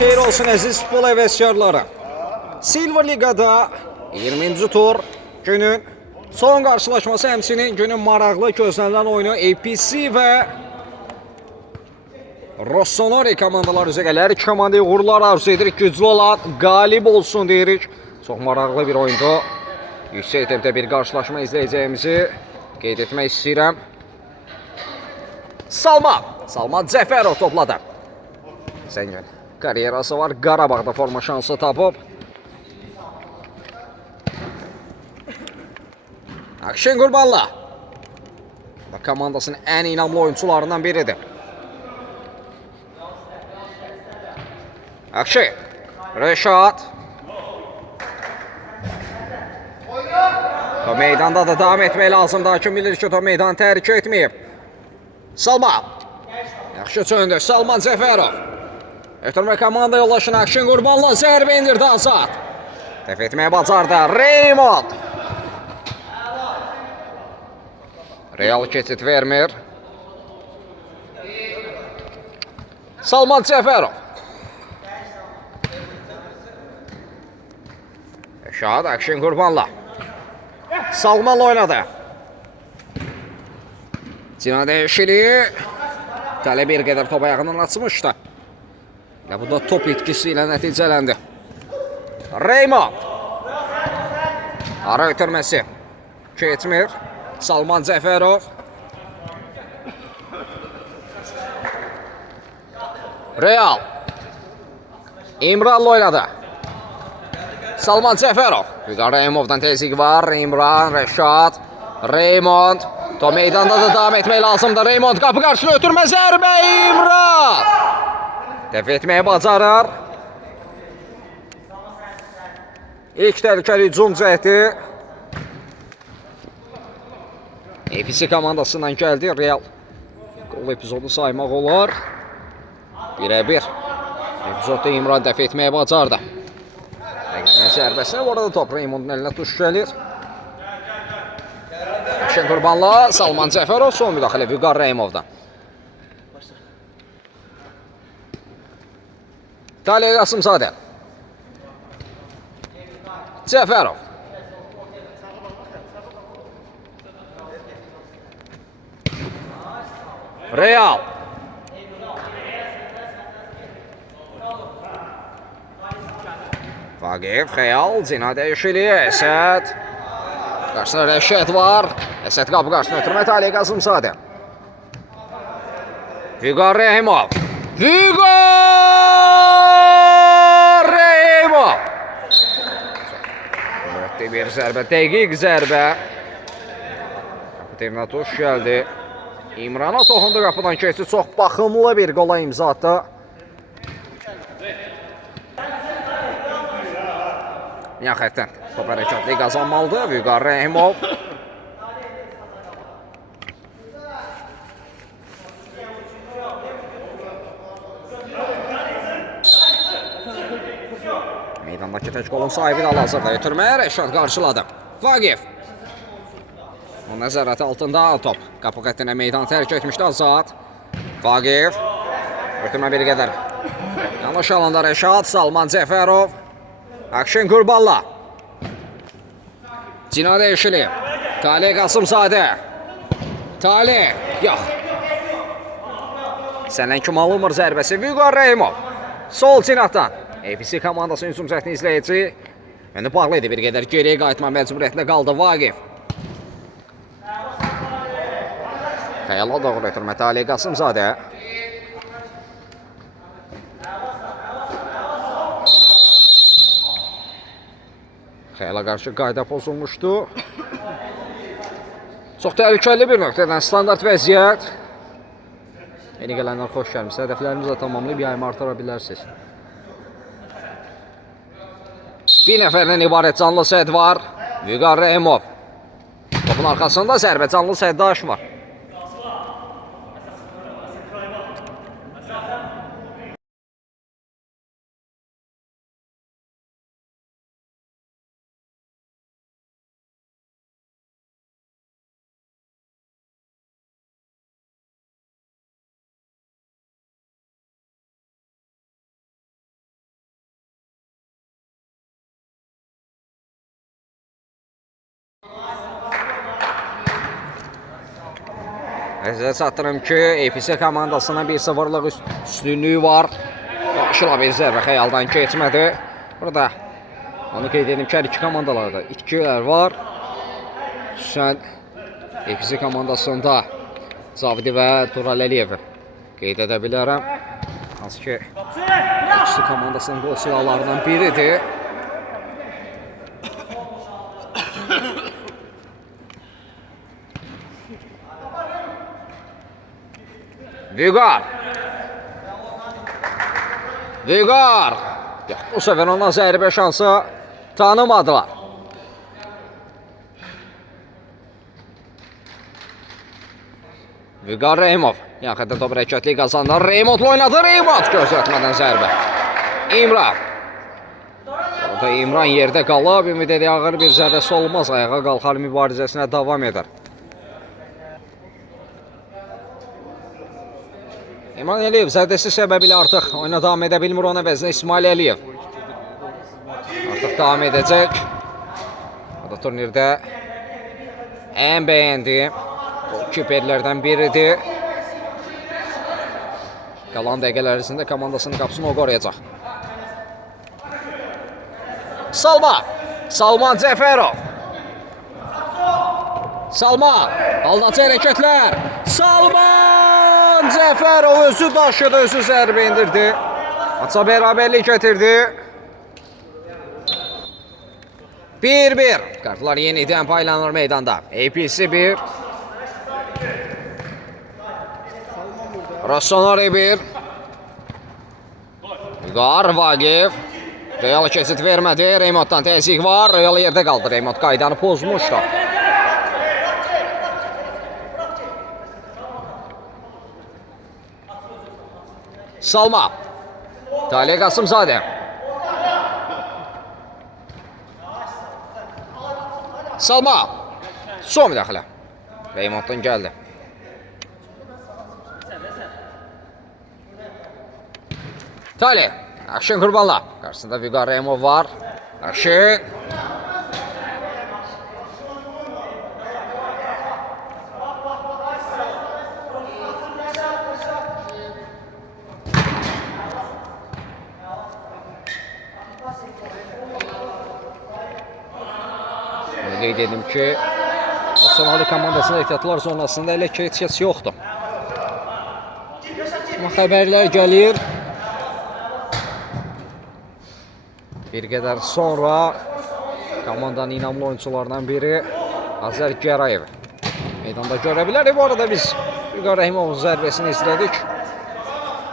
xeyir olsun əziz futbol həvəskarları. Silver Ligada 20-ci tur günün son qarşılaşması, həmçinin günün maraqlı gözlənilən oyunu APC və Rossoneri komandalar üzə gələr. İki komandaya uğurlar arzu edirik. Güclü olan qalib olsun deyirik. Çox maraqlı bir oyundu. Yüksək tempdə bir qarşılaşma izləyəcəyimizi qeyd etmək istəyirəm. Salman Cəfərov topladı. Zəngin karyerası var. Qarabağda forma şansı tapıb. Akşin Qurbanlı komandasının ən inamlı oyuncularından biridir. Akşin Rəşad o meydanda da davam etmək lazımdır. Hakim bilir ki, o meydanı tərk etməyib. Salman yaxşı çöndü. Salman Cəfərov ötürmə komanda yoldaşına Akşin Qurbanlı zərbə indirdi Azad. Dəf etməyə bacardı Raymond. Real keçid vermir. Salman Cəfərov. Rəşad Akşin Qurbanlı. Salmanla oynadı. Cina dəyişiliyi. Tələ bir qədər top ayağından açmışdı. Bu da top itkisi ilə nəticələndi. Raymond. Ara ötürməsi. Keçmir. Salman Cəfərov. Real. İmranla oynadı. Salman Cəfərov. Vüqar Raymovdan təzyiq var. İmran, Rəşad, Raymond. To meydanda da davam etmək lazımdır. Raymond qapı qarşısına ötürmə zərbə. İmran. Dəf etməyə bacarır. İlk təhlükəli hücum cəhdi APC komandasından gəldi. Real qol epizodu saymaq olar. 1-1. Epizodda İmran dəf etməyə bacardı. Zərbəsinə bu arada top Raymondun əlinə tuş gəlir. Akşin Qurbanlı, Salman Cəfərov, son müdaxilə Vüqar Raymovdan. Talih Qasımzadə. Cəfərov. Real. Vaqif, Xəyal, Cina dəyişiliyi, Əsəd. Qarşısında Rəşət var. Əsəd qapı qarşısına ötürmə Talih Qasımzadə. Vüqar Rəhimov. Vüqar Rəhimov. Mühətdə bir zərbə, dəqiq zərbə. Kapiterinə tuş gəldi. İmrana toxundu, qapıdan keçdi. Çox baxımlı bir qola imza atdı. Yan xətdən top hərəkətli qazanmalıdır Vüqar Rəhimov. Meydandakı tək qolun sahibi də hazırda ötürmə. Rəşad qarşıladı. Vaqif. O nəzarəti altında top. Qapı xəttinə meydan tərk etmişdi Azad. Vaqif. Ötürmə bir qədər. Yanlış alanda Rəşad. Salman Cəfərov. Akşin Qurbanlı. Cina dəyişili. Talih Qasımzadə. Talih. Yox. Səndən kim alınmır zərbəsi. Vüqar Rəhimov. Sol cinatdan. APC komandasının hücum cəhdini izləyici. Önü bağlı idi, bir qədər geriyə qayıtma məcburiyyətində qaldı Vaqif. Xəyala doğru ötürmə Talih Qasımzadə. Xəyala qarşı qayda pozulmuşdu. Çox təhlükəli bir nöqtədən standart vəziyyət. Yeni gələnlər xoş gəlmişsiniz. Hədəflərimizi tamamlayıb yayımı artıra bilərsiniz. Bir nəfərdən ibarət canlı sədd var. Vüqar Rəhimov. Topun arxasında zərbə canlı səddaş var. Sizə çatdırım ki, APC komandasına 1-0'lıq üstünlüyü var. Başla bir zərbə xəyaldan keçmədi. Burada onu qeyd edim ki, hər iki komandalarda itkiler var. Xüsusən APC komandasında Zavidi və Tural Əliyev qeyd edə bilərəm. Hansı ki, ikisi komandasının gol silahlarından biridir. Vüqar. Bu sefer ondan zərbə şansı tanımadılar. Vüqar Rəhimov. Yaxında top hərəkətli qazandı. Reymondla oynadı. Reymond gözlətmədən zərbə. İmran. Orada İmran yerdə qalıb. Ümid edir ağır bir zədəsi olmaz. Ayağa qalxar mübarizəsinə davam edər. İmran Əliyev zədəsi səbəbilə artıq oyuna davam edə bilmir, ona əvəzinə İsmail Əliyev artıq davam edəcək. O da turnirdə ən bəyəndiyim kiperlərdən biridir. Qalan dəqiqələr ərzində komandasının qapısını o qoruyacaq. Salman Cəfərov. Salman, aldatıcı hərəkətlər. Salman Cəfərov özü daşıdı, özü zərbə indirdi. Maça bərabərlik gətirdi. 1-1. Kartlar yenidən paylanır meydanda. APC 1. Rossonari 1. Vüqar Vagif. Real keçid vermədi. Reymonddan təzyiq var. Real yerdə qaldı. Reymond qaydanı pozmuşdu. Salma. Talih Qasımzadə. Salma. Son müdaxilə. Reymonddan gəldi. Talih. Akşin Qurbanla. Qarşısında Vüqar Rəhimov var. Akşin. Qeyd edim ki, Somali komandasının ehtiyatlar zonasında elə ki, heç yoxdur. Amma xəbərlər gəlir. Bir qədər sonra komandanın inamlı oyuncularından biri Azər Gərayev meydanda görə bilərik. Bu arada biz Vüqar Rəhimovun zərbəsini izlədik.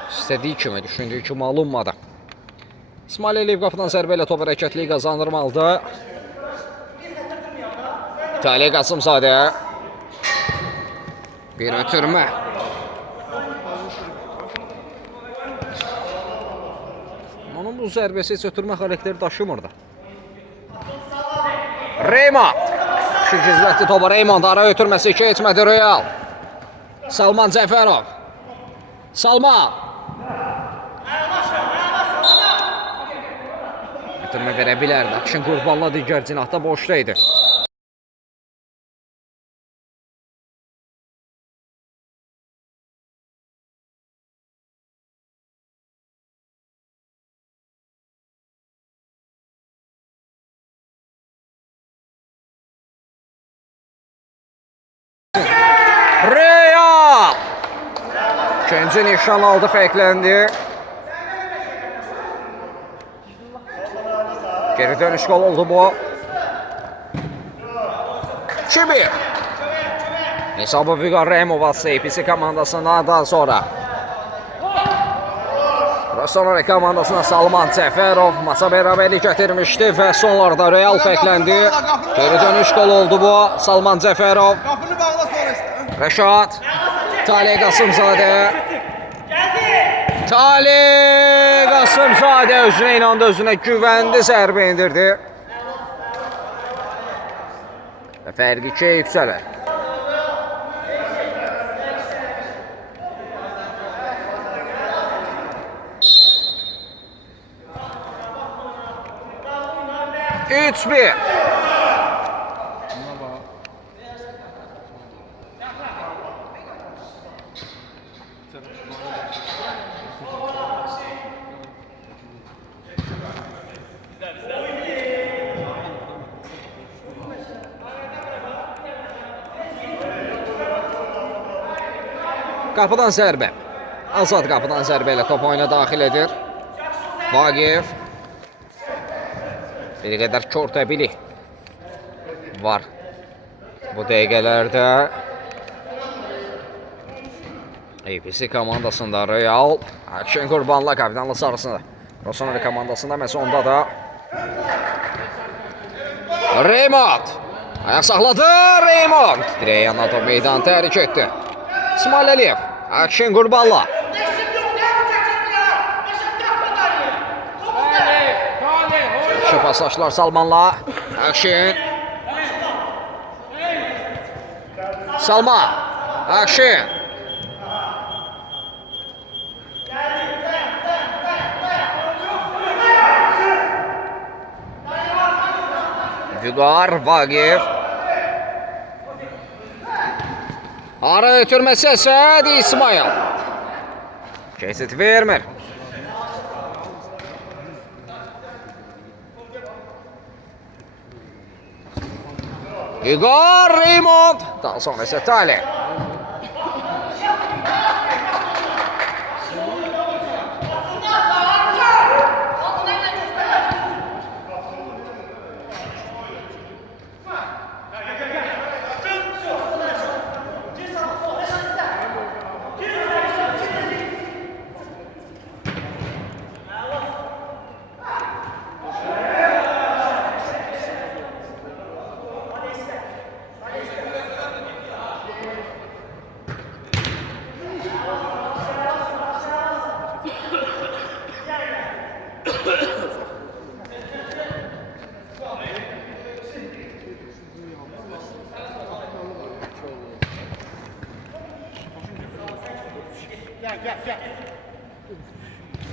İstədiyi kimi, düşündüyü kimi alınmadı. İsmail Əliyev qapıdan zərbə ilə top hərəkətliyi qazandırmalıdır. Talih Qasımzadə. Bir ötürmə. Onun bu zərbəsi heç ötürmə xarakteri daşımırdı. Reymond. Şu gizlətdi topu Reymond. Ara ötürməsi keçmədi Real. Salman Cəfərov. Salman. Ötürmə verə bilərdi. Akşin Qurbanla digər cinahda boşda idi. Real! İkinci nişan aldı, fərqləndi. Geri dönüş gol oldu bu. 2-1. Hesabı Vüqar Rəhimov atsa APC komandasından sonra. Rossonari komandasına Salman Cəfərov maça bərabərlik gətirmişdi və sonlarda Real fərqləndi. Geri dönüş gol oldu bu. Salman Cəfərov. Rəşad. Talih Qasımzadə. Talih Qasımzadə özünə inandı, özünə güvəndi, zərbə indirdi. Və fərqi 2-yə yüksəlir. Üç bir. Qapıdan zərbə. Azad qapıdan zərbə ilə top oyuna daxil edir. Vagif. Bir qədər körtəbili var bu dəqiqələrdə. APC komandasında Real. Akşin Qurbanla kapitanlı sarısında. Rossoneri komandasında məhz onda da Raymond. Ayaq saxladı Raymond. Dirəyə yanına top meydan tərk etdi. İsmail Əliyev. Akşin Qurbanla. Şu pasajlar Salmanla. Akşin. Salman. Akşin. Vüqar, Vagif. Ara ötürməsi Əsəd İsmail. Kesit vermir. Vüqar, Raymond. Daha sonra isə Talih.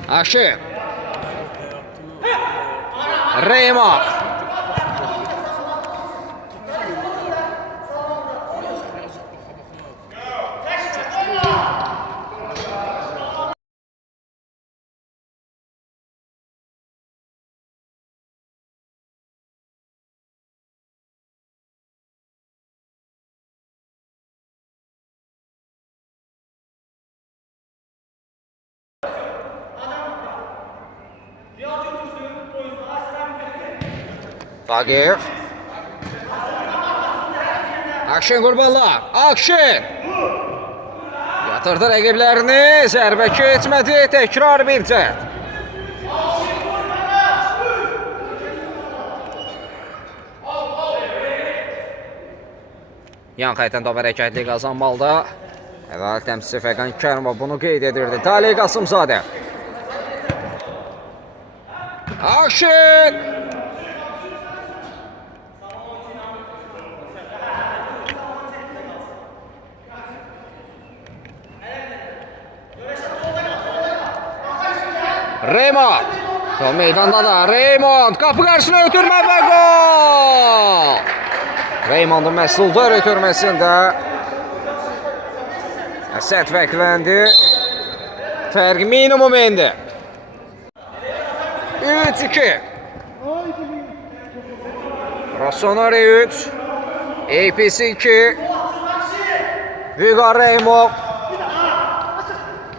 Akşin. Raymond. Vagif. Akşin Qurbanla. Akşin. Yatırdı rəqiblərini. Zərbə keçmədi. Təkrar bir cəhd. Yan xəytən top hərəkətli qazanmalıda. Əvvəl təmsilçisi Fəqan Kərimov bunu qeyd edirdi. Talih Qasımzadə. Akşin. Raymond. Top meydanda da Raymond. Qapı qarşısına ötürmə və gol. Raymondun məhsuldar ötürməsində Əsəd fərqləndi. Fərq minimum indi. 3-2. Rossoneri 3. APC 2. Vüqar Raymond.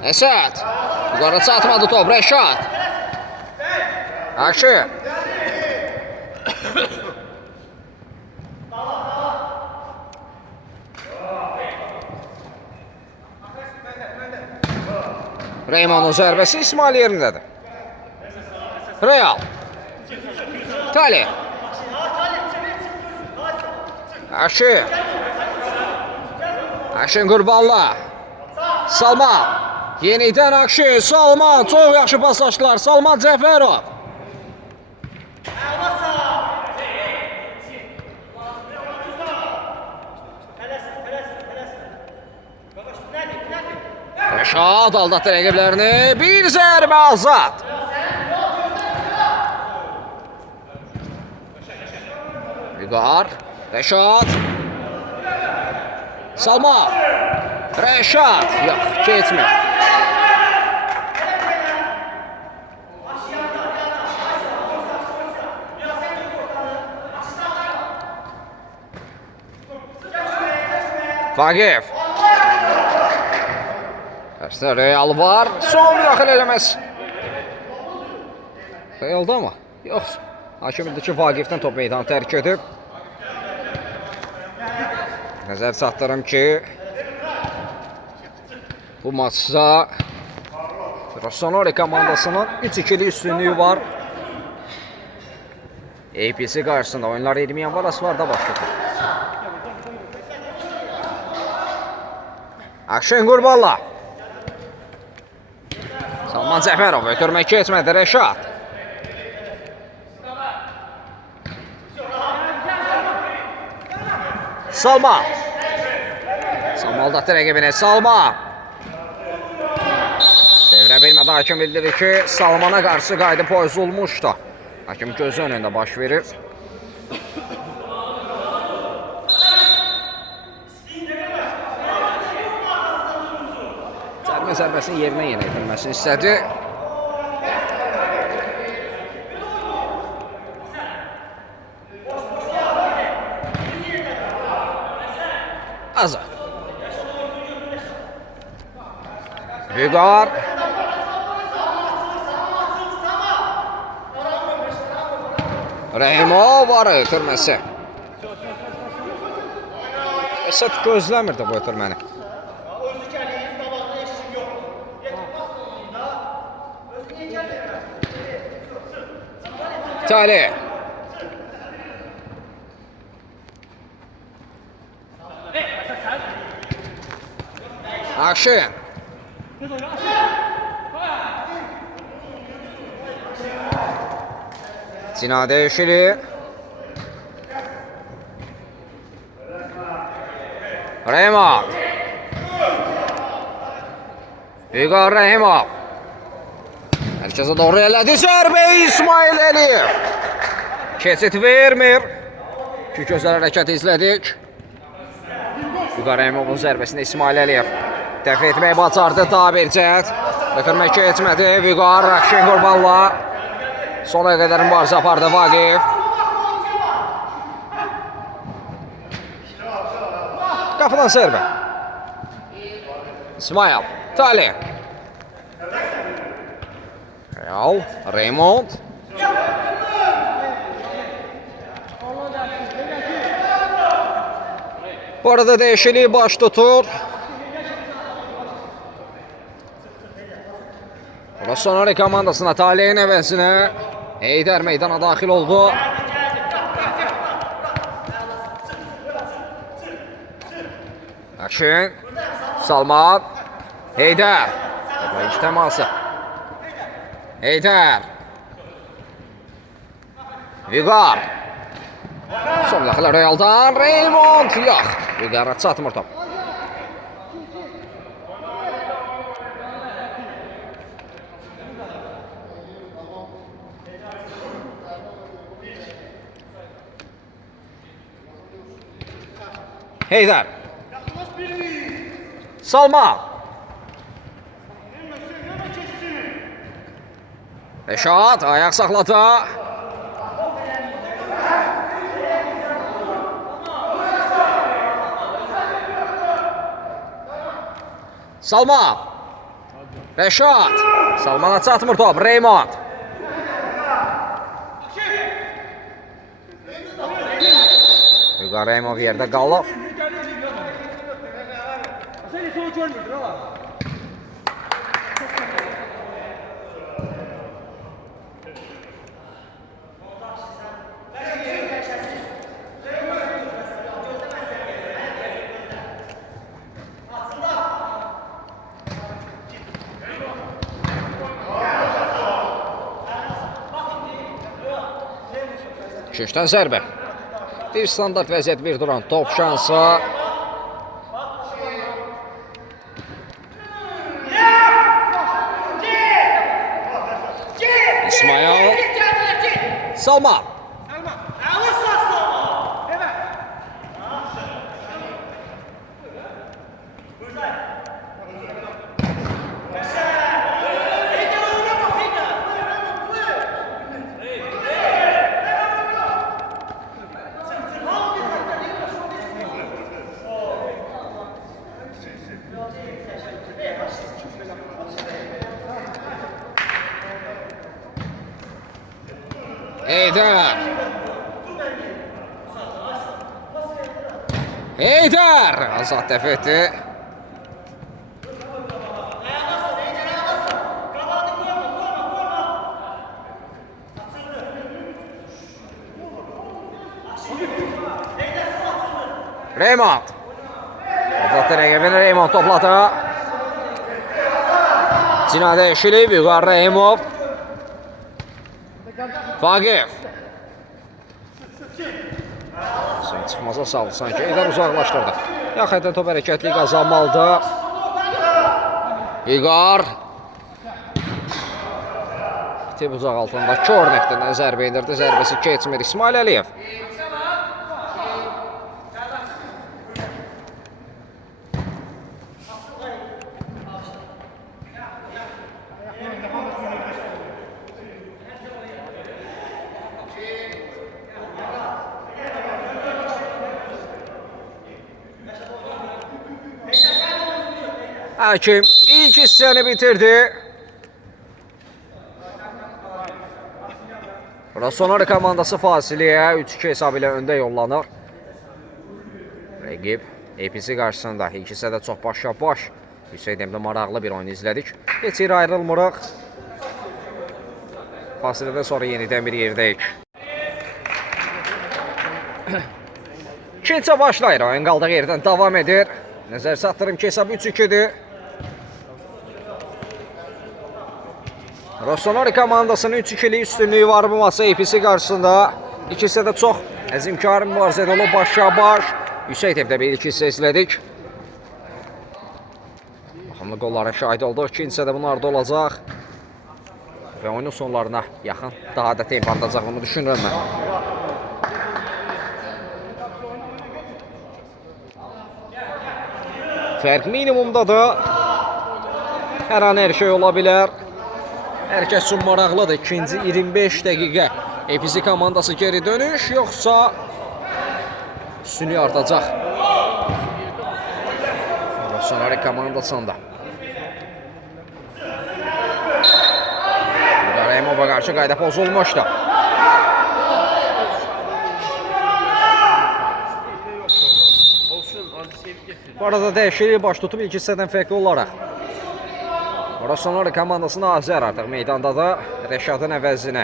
Əsəd. Yukarı çatmadı top. Rəşad. Akşin. Raymond'un zərbəsi İsmail yerindədir. Real. Talih. Akşin. Akşin Qurbanla. Salman. Yenidən Akşin, Salman, çox yaxşı paslaşdılar. Salman Cəfərov. Rəşad aldatdı rəqiblərini. Bir zərbə Azad. Vüqar, Rəşad. Salman. Rəşad. Yox, keçmir. Vagif. Dərsdə Real var. Son müdaxilə eləməz. Real'da mı? Yox. Hakim bildi ki, Vaqifdən top meydanı tərk edib. Nəzər çatdırım ki, bu maçda Rossoneri komandasının 3-2'li üstünlüyü var. APC qarşısında oyunlar 20 yanvar asfarda başladı. Akşin Qurballa. Salman Cəfərov ötürmək keçmədi Rəşad. Salma. Salma aldatdı rəqibini. Salma. Çevirə bilmədi. Hakim bildirir ki, Salmana qarşı qaydı pozulmuşdu. Hakim gözü önündə baş verir. Cərimə zərbəsinin yerinə yenilməsini istədi. Azad. Vüqar. Rəhimov var ötürməsi. Əsəd gözləmirdi bu ötürməni. Tali. Akşin. Zinade Yeşili. Rəhimov. Vüqar Rəhimov. Mərkəzə doğru elədi. Zərbə İsmail Əliyev. Keçid vermir. İki gözəl hərəkət izlədik. Vüqar Rəhimovun zərbəsində İsmail Əliyev dəf etmək bacardı. Daha bir cəhət. Ötürmək keçmədi. Vüqar Akşin Qurballa. Sona qədər mübarizə apardı Vaqif. Qapıdan zərbə. İsmail. Tali. Real. Raymond. Bu arada dəyişiklik baş tutur. Rossoneri komandasına Tali'nin əvəzinə Heydər meydana daxil oldu. Akşin. Salman. Heydər. İki təması. Heydər. Vüqar. Son daxil Real'dan Raymond. Yox. Vüqara çatmır top. Heydər. Salman. Rəşad ayaq saxladı. Salman. Rəşad. Salmana çatmır top. Raymond. Vüqar Raymov yerdə qalıb. Üçüncüdən zərbə. Bir standart vəziyyət, bir duran top şansı. İsmail. Salman. Heydər. Heydər. Azad dəf etdi. Reymond. Azad rəqibini Reymond topladı. Cina dəyişilib. Vüqar Rəhimov. Vagif. Çıxmaza saldı sanki. Heydər uzaqlaşdırdı. Yaxından top hərəkətli qazanmalıdır. Vüqar. Tib uzaq altında Kornekdən zərbə indirdi. Zərbəsi keçmir. İsmail Əliyev. Hakim ilk hissəni bitirdi. Rossoneri komandası fasiləyə 3-2 hesabı ilə öndə yollanır. Rəqib APC qarşısında ilk hissədə çox başa-baş. Yüksək dəmdə maraqlı bir oyun izlədik. Heç yeri ayrılmırıq. Fasilədən sonra yenidən bir yerdəyik. İkinci başlayır. Oyun qaldığı yerdən davam edir. Nəzər çatdırım ki, hesab 3-2'dir. Rossoneri komandasının 3-2'lik üstünlüyü var bu masa APC qarşısında. İkisi də çox əzimkar mübarizə olub başa-baş. Yüksək təbdə bir ilk hissə izlədik. Baxımlı qolların şahid olduq. İkinci hissədə bunlar da olacaq. Və oyunun sonlarına yaxın daha da temp artacağını düşünürəm mən. Fərq minimumdadır. Hər an hər şey ola bilər. Hər kəs üçün maraqlıdır. İkinci 25 dəqiqə APC komandası geri dönüş, yoxsa üstünlük artacaq. Rossoneri komandasında. Reymova qarşı qayda pozulmuşdu. Bu arada dəyişiklik baş tutub ilk hissədən fərqli olaraq. Rossoneri komandasının Azər artıq meydandadır. Rəşadın əvəzinə.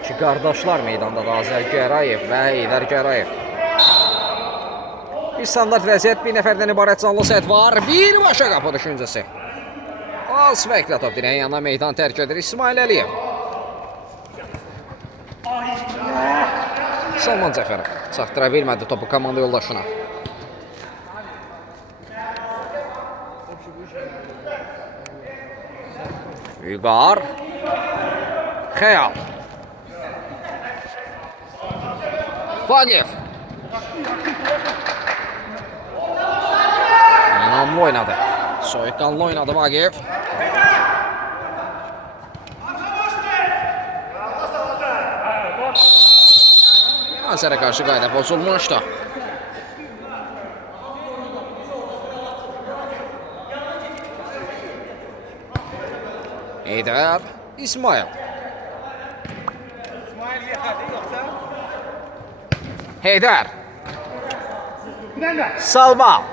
İki qardaşlar meydandadır. Azər Gərayev və Heydər Gərayev. Bir standart vəziyyət, bir nəfərdən ibarət canlı set var. Birbaşa qapı düşüncəsi. Az fərqlə top dirəyin yanına meydan tərk edir İsmail Əliyev. Salman Cəfərov çatdıra bilmədi topu komanda yoldaşına. Vüqar. Xəyal. Vagif. İnanlı oynadı. Soyuqqanlı oynadı Vagif. Azərə qarşı qayda pozulmuşdu. Heydər, İsmail. Heydər. Salman.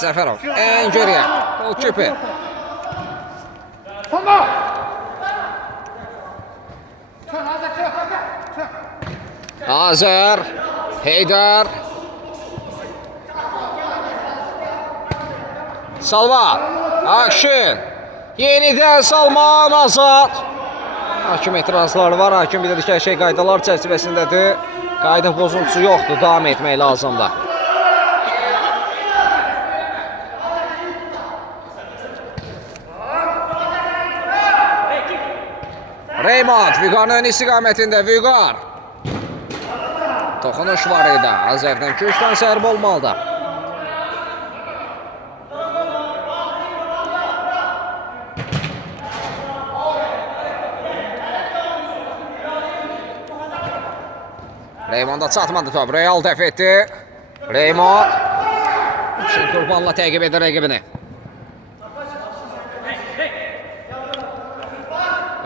Cəfərov, ən geriyə. Golkiper. Azər, Heydər. Salman, Akşin. Yenidən Salman, Azad. Hakim etirazları var. Hakim bilir ki, hər şey qaydalar çərçivəsindədir. Qayda pozuntusu yoxdur. Davam etmək lazımdır. Reymond, Vüqarın ön istiqamətində. Vüqar. Toxunuş var idi. Azərdən köşkdən sərb olmalıdır. Reymonda çatmadı top. Real dəf etdi. Reymond. Qurbanla təqib edir rəqibini.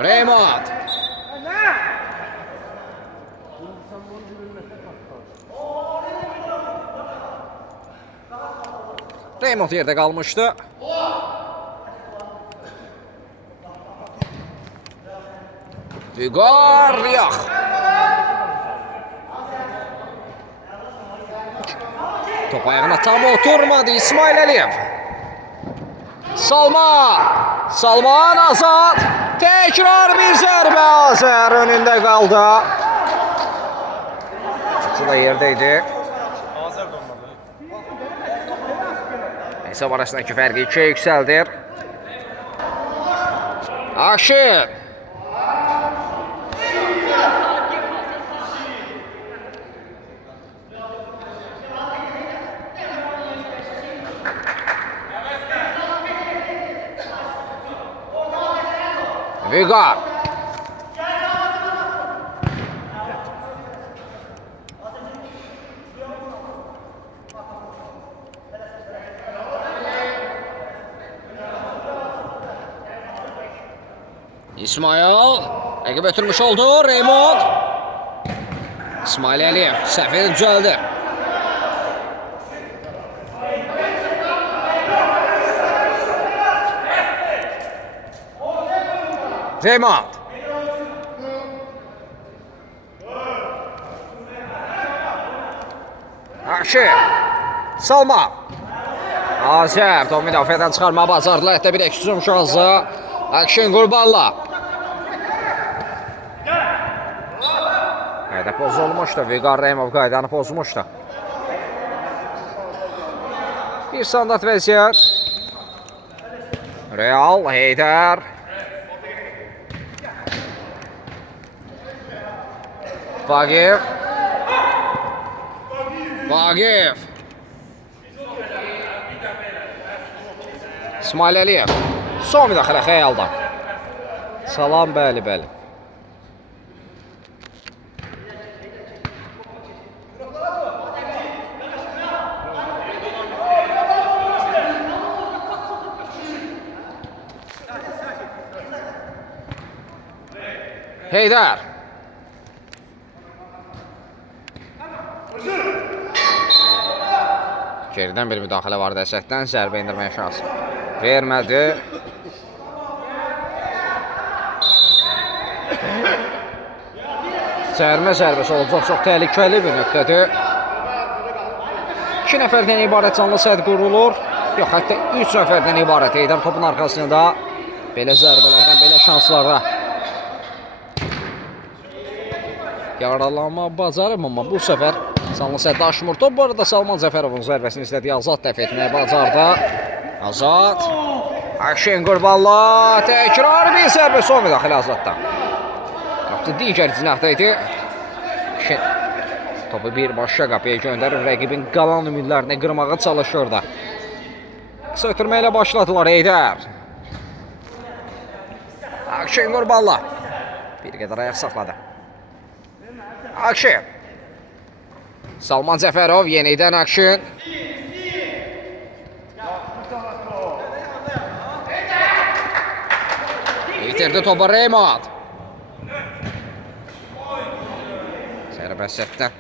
Raymond. Raymond yerdə qalmışdı. Vüqar yox. Top ayağına tam oturmadı İsmail Əliyev. Salman Azad. Tekrar bir zərbə Azər önündə qaldı. Çıxı da yerdəydi. Hesab arasındakı fərqi 2'ye yüksəldir. Akşin. Vüqar. İsmail. Əqib ötürmüş oldu. Raymond. İsmail Əliyev. Səhvini düzəldi. Raymond. Akşin. Salman. Azər. Top müdafiədən çıxarmağa bacardılar. Hətta bir eksizm şansı. Akşin Qurbanla. Qayda pozulmuşdu. Vüqar Raymov qaydanı pozmuşdu. Bir standart vəziyyət. Real Heydər. Vagif. İsmail Əliyev. Son müdaxilə Xəyaldan. Salam, bəli. Heydər. Geriden bir müdaxilə vardı Əsəddən. Zərbə indirməyə şansı vermədi. Cərmə zərbəsi olacaq. Çox təhlükəli bir nöqtədir. 2 nəfərdən ibarət canlı sədd qurulur. Yox, hətta 3 nəfərdən ibarət. Heydər topun arxasında belə zərbələrdən, belə şanslarda yaralanma bacarım, amma bu səfər canlı sədd aşmır. Top bu arada Salman Cəfərovun zərbəsini istədiyi Azad dəf etməyə bacardı. Azad. Akşin Qurbanla. Təkrar bir zərbə. Son müdaxilə Azaddan. Qapı digər cinahda idi. Topu bir başqa qapıya göndərir. Rəqibin qalan ümidlərini qırmağa çalışırdı. Qısa ötürməklə başladılar Heydər. Akşin Qurbanla. Bir qədər ayaq saxladı. Akşin. Salman Cəfərov yenidən Akşin. İtirdi topu Raymond. Zərbə sətdən.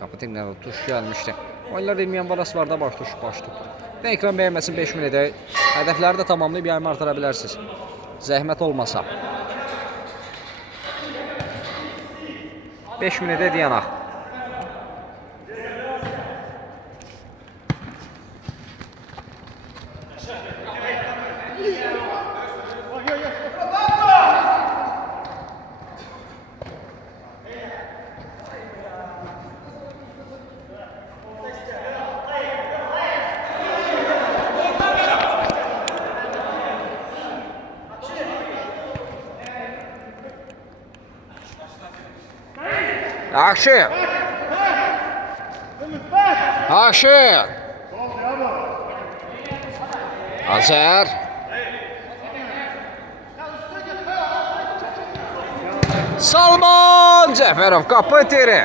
Kapitinlə tuş gəlmişdi. Oyunlar ilmiyan varaslarda baş tutdu. Və ekran bəyənməsin 5000 edək. Hədəfləri də tamamlayıb yayımı artıra bilərsiniz. Zəhmət olmasa. 5000 edək yanaq. Akşin. Akşin. Azər. Salman Cəfərov qapı tiri.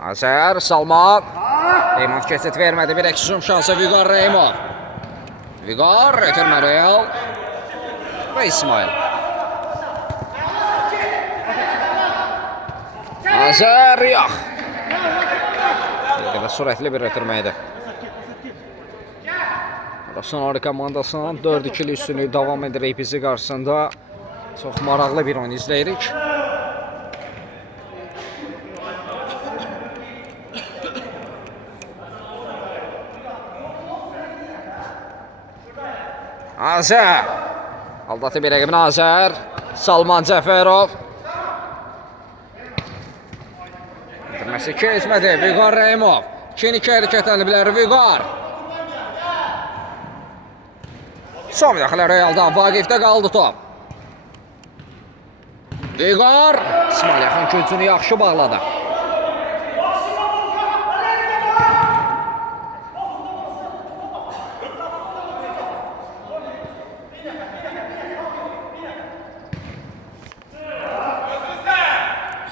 Azər, Salman. Reymond keçid vermədi. Bir eksizum şansı Vüqar Reymond. Vüqar, ötürmə Real. Və İsmail. Azər, yox. Bir qədər sürətli bir ötürməydi. Sonarı komandasının 4-2'li üstünlüyü davam edirək bizi qarşısında. Çox maraqlı bir oyun izləyirik. Azər. Aldatı bir rəqibin Azər. Salman Cəfərov. Bitirməsi keçmədi. Vüqar Reymov. 2-2 hərəkətlənib bilər Vüqar. Son müdaxilə Real'dan. Vaqifdə qaldı top. Vüqar. İsmail yaxın gücünü yaxşı bağladı.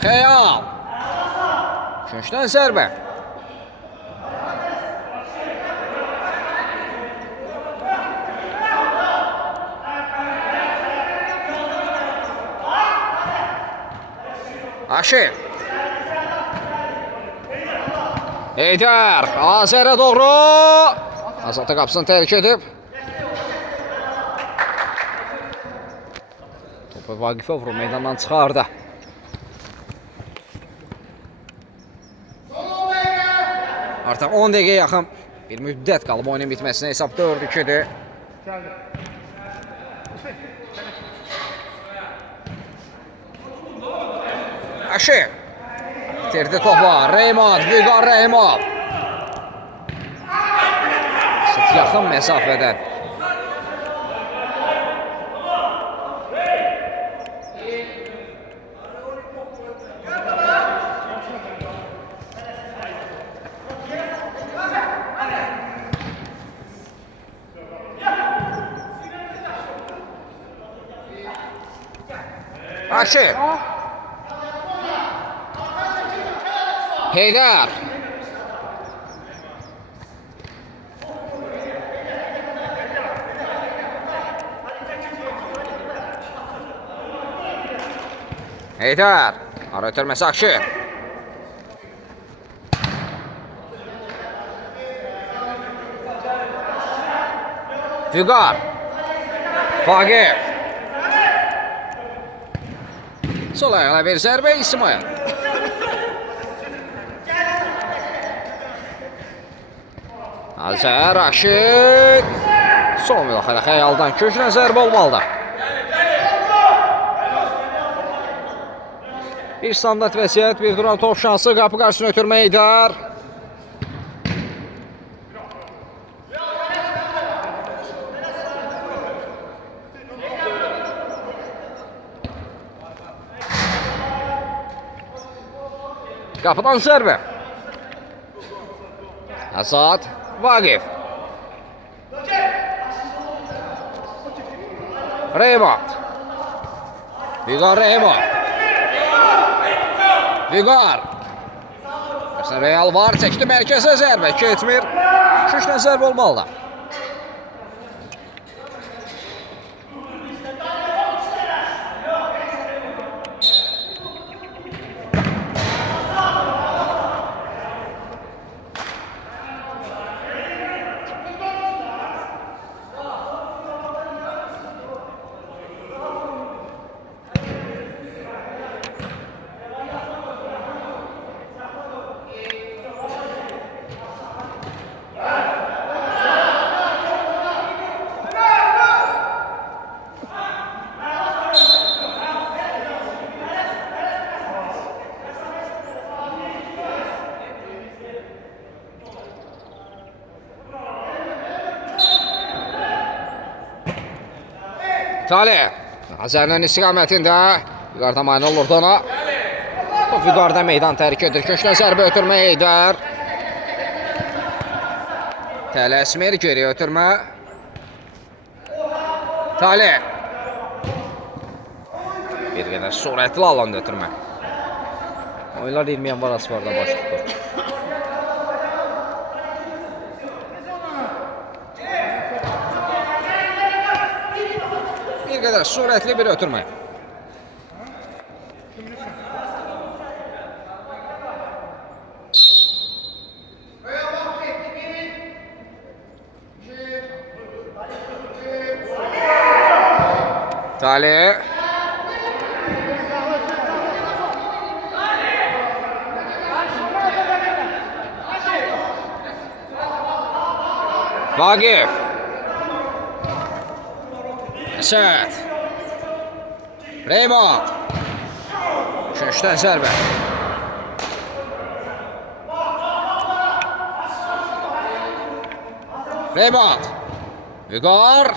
Xeyal. Üçüncüdən zərbə. Aşil. Heydər. Azərə doğru. Azatı qapısını tərk edib. Topu Vaqifə vurub meydandan çıxardı. Artıq 10 dəqiqə yaxın bir müddət qalıb oyunun bitməsinə. Hesab 4-2'dir. Aşil. Bitirdi topu. Reymond. Vüqar Reymov. Yaxın məsafədən. Aşil. Heydər. Heydər. Ara ötürməsi Akşin. Vüqar. Vaqif. Sol ayağına bir zərbə İsmail. Azər, Akşin. Son müdaxilə Xəyaldan köşünə zərbə olmalıdır. Bir standart vəziyyət, bir duran top şansı, qapı qarşısına ötürmə Heydər. Qapıdan zərbə. Azad, Vaqif. Reymond. Vüqar Reymov. Vüqar. Real var, çəkdi mərkəzə zərbə. Keçmir. Köşdən zərbə olmalıdır. Talih. Azərinin istiqamətində. Vüqarda mane olurdu ona. Vüqarda meydan tərk edir. Köşdən zərbə ötürmə Heydər. Tələsmir, geri ötürmə. Talih. Bir qədər sürətli alanda ötürmə. Oyunlar 20 yanvar Asfarda baş tutur. Bir qədər sürətli bir ötürmə. Talih. Vagif. Əsəd. Reymond. Üçüncüdən zərbə. Reymond. Vüqar.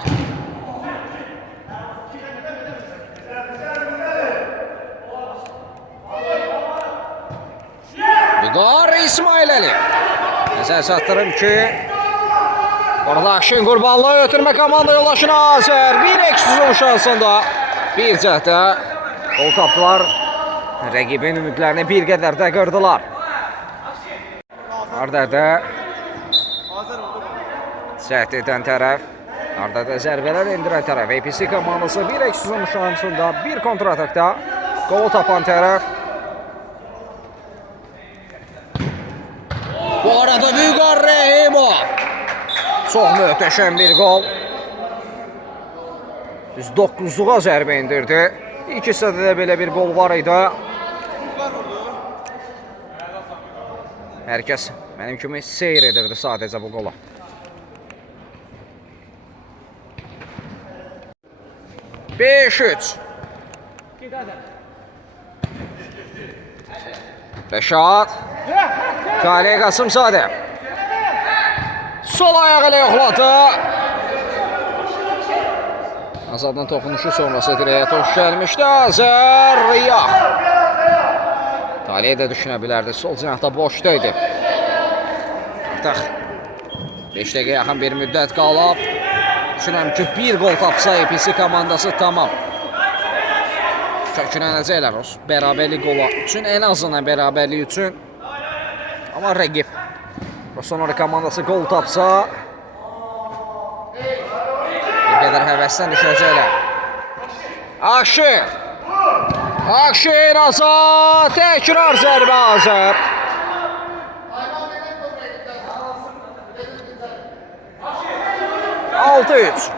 Vüqar İsmail Əliyev. Nəzər çatdırım ki, orada Akşin qurbanlığı ötürmə komanda yoldaşına Azər. Bir eksizon şansında bir cəhdə gol tapdılar. Rəqibin ümidlərini bir qədər də qırdılar. Ardada cəhd edən tərəf, ardada zərbələr endirən tərəf. APC komandası bir eksizon şansında bir kontratakda gol tapan tərəf. Bu arada Vüqar Rəhimov. Çox möhtəşəm bir gol. Biz 9'luğa zərbə indirdi. İlk hissədə də belə bir gol var idi. Hər kəs mənim kimi seyr edirdi sadəcə bu qola. Beş üç. Rəşad. Talih Qasımzadə. Sol ayağı ilə yoxladı. Azadın toxunuşu sonrası dirəyə toş gəlmişdi. Azər Riyah. Talih də düşünə bilərdi. Sol cinahda boşda idi. Artıq 5 dəqiqə yaxın bir müddət qalıb. Düşünəm ki, bir gol tapsa APC komandası tamam. Kökünənəcəklər o bərabərlik qola üçün, en azından bərabərlik üçün. Amma rəqib Rossoneri komandası gol tapsa bir qədər həvəsdən düşəcəklər. Akşin. Akşin Azad. Təkrar zərbə Azər. Altı üç.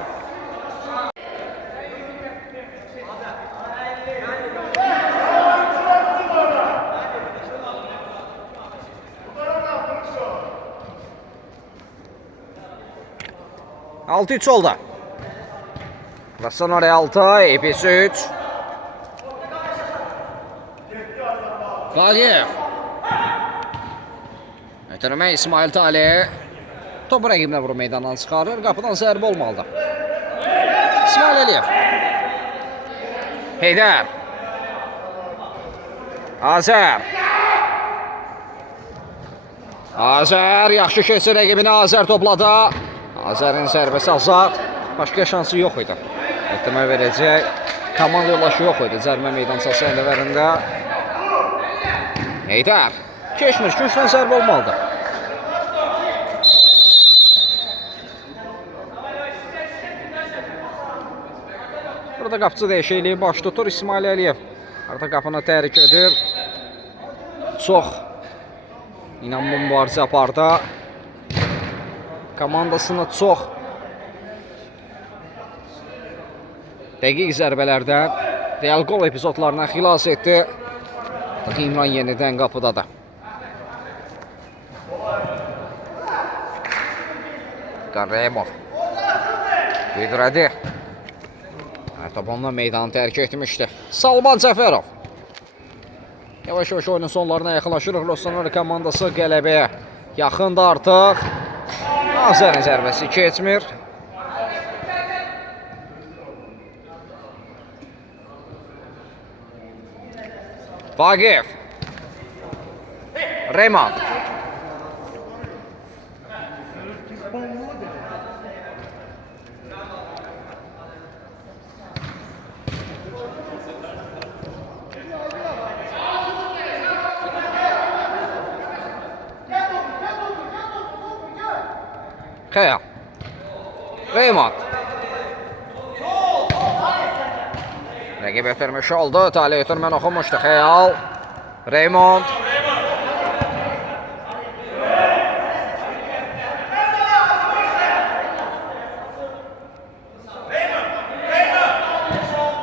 Altı üç oldu. Rossoneri 6, APC 3. Vagif. Ötürmə İsmail Talih. Topu rəqibinə vurub meydandan çıxarır. Qapıdan zərbə olmalıdır. İsmail Əliyev. Heydər. Azər. Azər yaxşı keçir rəqibini. Azər topladı. Azərin zərbəsi Azad. Başqa şansı yox idi. Ehtimal verəcək. Komanda yolaşı yox idi. Zərbə meydançası əndəvərində. Heydər. Keçmir. Gücdən zərbə olmalıdır. Burada qapıcı dəyişikliyi baş tutur İsmail Əliyev. Artıq qapını tərik edir. Çox inanmlı mübarizə apardı. Komandasını çox dəqiq zərbələrdən, real gol epizodlarına xilas etdi. İmran yenidən qapıdadır. Qarayemov Qüdrədi topunla meydanı tərk etmişdi. Salman Cəfərov. Yavaş-yavaş oyunun sonlarına yaxınlaşırıq. Rossoneri komandası qələbəyə yaxındır artıq. Azərin zərbəsi keçmir. Vagif. Reymond. Xeyal. Raymond. Rəqib ötürmüş oldu. Tali ötürmən oxumuşdu. Xeyal. Raymond.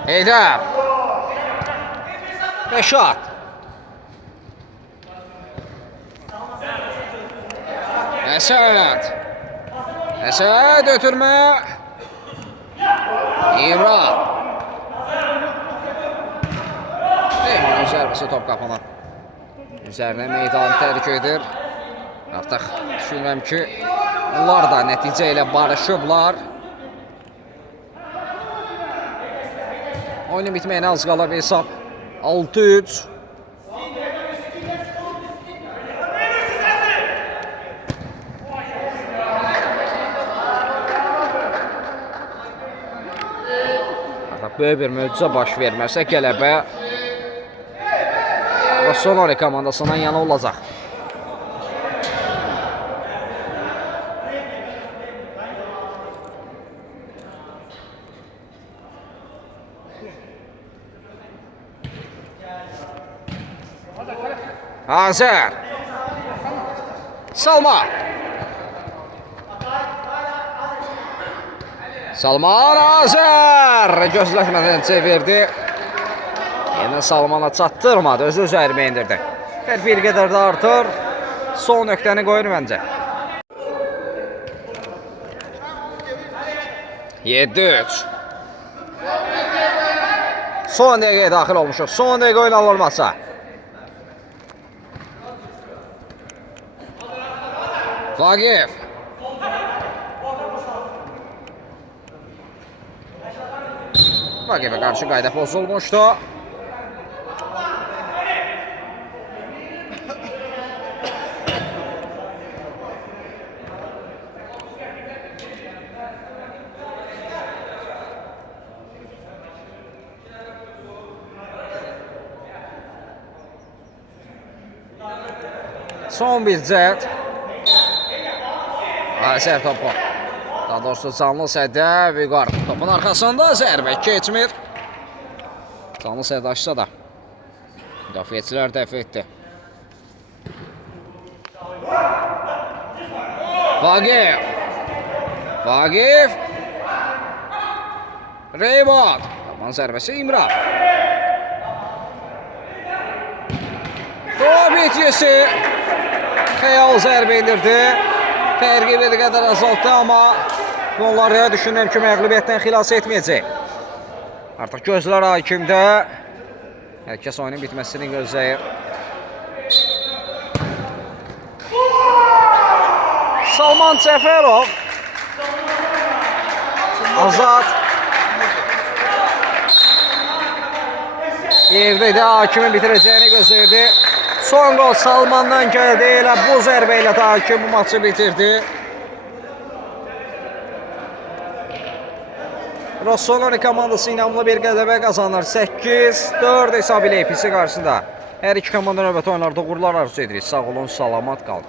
Heydər. Rəşad. Əsəd. Əsəd ötürmə. İmran. Reymanın zərbəsi top qapana. Üzərinə meydanı tərk edir. Artıq düşünürəm ki, onlar da nəticə ilə barışıblar. Oyunun bitməyinə az qala bir hesab 6-3. Böyük bir möcüzə baş verməsə qələbə Rossoneri komandasından yana olacaq. Azər. Salman. Salman Azər gözləmədən çevirdi. Yenə Salmana çatdırmadı, özü üzərimə indirdi. Bir qədər də artır. Son nöqtəni qoyur məncə. 7-3. Son dəqiqəyə daxil olmuşuq. Son dəqiqə oyun alınmasa. Vagif. Vagif'e qarşı qayda pozulmuşdu. Son bir cəhd. Səhv topu. Daha doğrusu canlı sədə Vüqar. Topun arxasında zərbə keçmir. Canlı sədə açsa da müdafiəçilər dəf etdi. Vagif. Vagif. Raymond. Taban zərbəsi İmran. Top itkisi. Xeyal zərbə indirdi. Fərqi bir qədər azaltdı, amma onları düşünürəm ki, məğlubiyyətdən xilas etməyəcək. Artıq gözlər hakimdə. Hər kəs oyunun bitməsini gözləyir. Salman Cəfərov. Azad. Yerdə də hakimin bitirəcəyini gözləyirdi. Son gol Salmandan gəldi. Elə bu zərbə ilə də hakim bu maçı bitirdi. Rossoneri komandası inamlı bir qələbə qazanır. 8-4 hesab ilə APC qarşısında. Hər iki komanda növbəti oyunlarda uğurlar arzu edirik. Sağ olun, salamat qalın.